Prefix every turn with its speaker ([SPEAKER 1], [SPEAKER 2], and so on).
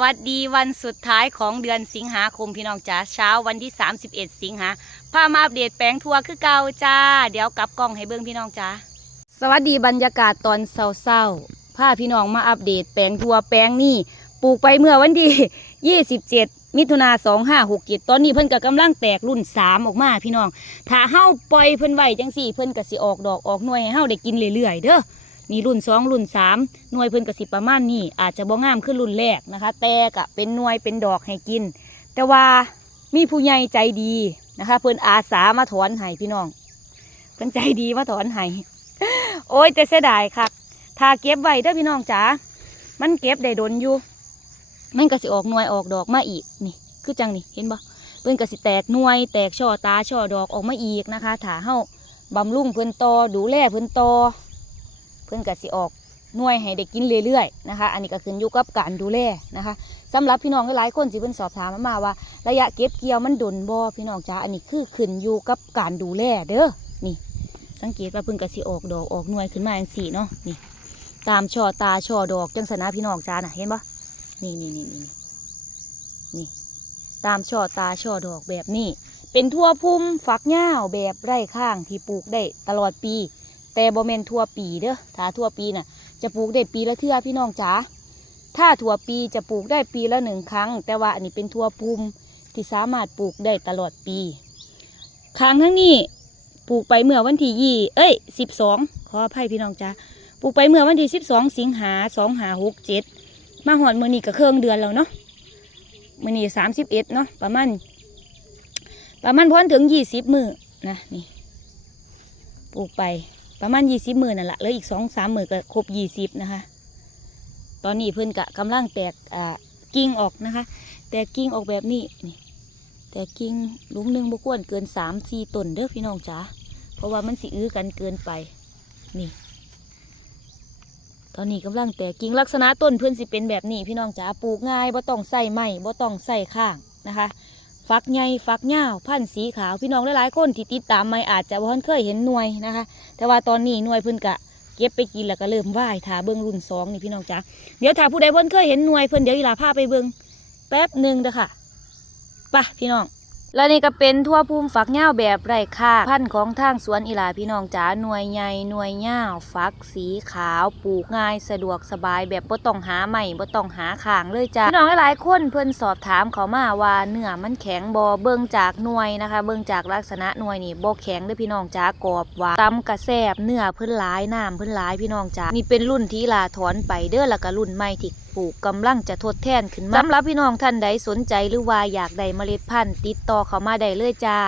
[SPEAKER 1] สวัสดีวันสุดท้ายของเดือนสิงหาคมพี่น้องจ๋าเช้าวันที่ 31 สิงหาพามาอัปเดตแปลงทัวร์คือเก่าจ้า เดี๋ยวกลับกล้องให้เบิ่งพี่น้องจ๋าสวัสดีบรรยากาศตอนเศร้าๆพาพี่น้องมาอัปเดตแปลงทัวร์แปลงนี่ปลูกไปเมื่อวันที่27 มิถุนา2567 ตอนนี้เพิ่นก็กำลังแตกรุ่น 3 ออกมาพี่น้องถ้าเฮาปล่อยเพิ่นไว้จังสี่เพิ่นก็สิออกดอกออกหน่วยให้เฮาได้กินเรื่อยๆเด้อ นี่รุ่นสองรุ่นสามหน่วยเพิ่นกสิประมาณนี้อาจจะบ่งามขึ้นรุ่นแรกนะคะ แต่ก็เป็นหน่วยเป็นดอกให้กิน แต่ว่ามีผู้ใหญ่ใจดีนะคะ เพิ่นอาสามาถอนให้พี่น้อง เพิ่นใจดีมาถอนให้โอ้ยแต่เสียดายค่ะถ้าเก็บไว้เด้อพี่น้องจ๋ามันเก็บได้ดนอยู่มันก็สิออกหน่วยออกดอกมาอีกนี่ คือจังนี่เห็นบ่เพิ่นก็สิแตกหน่วยแตกช่อตาช่อดอกออกมาอีกนะคะถ้าเฮาบำรุงเพิ่นตอดูแลเพิ่นตอ เพื่อนก็สิออกหน่วยให้ได้กินเรื่อยๆนะคะ อันนี้ก็ขึ้นอยู่กับการดูแลนะคะสำหรับพี่น้องหลายคนสิเพิ่นสอบถามมาว่า ระยะเก็บเกี่ยวมันดนบ่พี่น้องจ้าอันนี้คือขึ้นอยู่กับการดูแลเด้อนี่ สังเกตว่าเพิ่นก็สิออกดอกออกหน่วยขึ้นมาอย่างสี่เนาะนี่ ตามช่อตาช่อดอกจังสนะพี่น้องจ้าน่ะเห็นบ่นี่นี่นี่นี่นี่ตามช่อตาช่อดอกแบบนี้ เป็นทั่วพุ่มฝักหญ้าวแบบไร่ข้างที่ปลูกได้ตลอดปี แต่บ่แม่นทั่วปีเด้อถ้าทั่วปีน่ะ จะปลูกได้ปีละเทื่อพี่น้องจ๋าถ้าทั่วปีจะปลูกได้ปีละหนึ่งครั้ง แต่ว่าอันนี้เป็นทั่วภูมิที่สามารถปลูกได้ตลอดปีครั้งทั้งนี้ปลูกไปเมื่อวันที่ยี่เอ้ยสิบสองขออภัยพี่น้องจ๋าปลูกไปเมื่อวันที่สิบสองสิงหาสองหาหกเจ็ดมาหอดมือนี้ก็เครื่องเดือนแล้วเนาะมือนี้สามสิบเอ็ดเนาะประมาณประมาณพ้นถึงยี่สิบมือนะนี่ปลูกไป ประมาณยี่สิบหมื่นนั่นแหละแล้วอีกสองสามหมื่นก็ครบยี่สิบนะคะ ตอนนี้เพื่อนกะกำลังแตกอ่ากิ่งออกนะคะ แตกกิ่งออกแบบนี้นี่ แตกกิ่งลุมหนึ่งบ่ควรเกินสามสี่ต้นเด้อพี่น้องจ๋าเพราะว่ามันสิอื้อกันเกินไป นี่ ตอนนี้กำลังแตกกิ่งลักษณะต้นเพื่อนสิเป็นแบบนี้ พี่น้องจ๋าปลูกง่ายบ่ต้องใส่ไม้บ่ต้องใส่ข้างนะคะ ฟักใหญ่ฟักงาวพันธุ์สีขาวพี่น้องหลายๆคนที่ติดตามไม่อาจจะบ่ทันเคยเห็นหน่วยนะคะ แต่ว่าตอนนี้หน่วยเพิ่นกะเก็บไปกินแล้วก็เริ่มไหว้ถาเบิงรุ่นสองนี่พี่น้องจ้าเดี๋ยวถ้าผู้ใดเพิ่นเคยเห็นหน่วยเพิ่นเดี๋ยวอีลาพาไปเบิงแป๊บหนึ่งเด้อค่ะไปะพี่น้อง แล้วนี่ก็เป็นทั่วภูมิฝักยาวแบบไร้ค่าพันธุ์ของทางสวนอีหลาพี่น้องจ๋าหน่วยใหญ่หน่วยยาวฟักสีขาวปลูกง่ายสะดวกสบายแบบบ่ต้องหาใหม่บ่ต้องหาขางเลยจ้าพี่น้องหลายๆคนเพิ่นสอบถามเขามาว่าเนื้อมันแข็งบ่เบิ่งจากหน่วยนะคะ เบิ่งจากลักษณะหน่วยนี่บ่แข็งเด้อพี่น้องจ๋ากรอบหวานตำกระแซบเนื้อเพิ่นหลายน้ำเพิ่นหลายพี่น้องจ๋านี่เป็นรุ่นที่ลาถอนไปเด้อแล้วก็รุ่นใหม่ที่ ลูกกำลังจะทดแทนขึ้นมาสำหรับพี่น้องท่านใดสนใจหรือว่าอยากได้เมล็ดพันธุ์ติดต่อเขามาได้เลยจ้า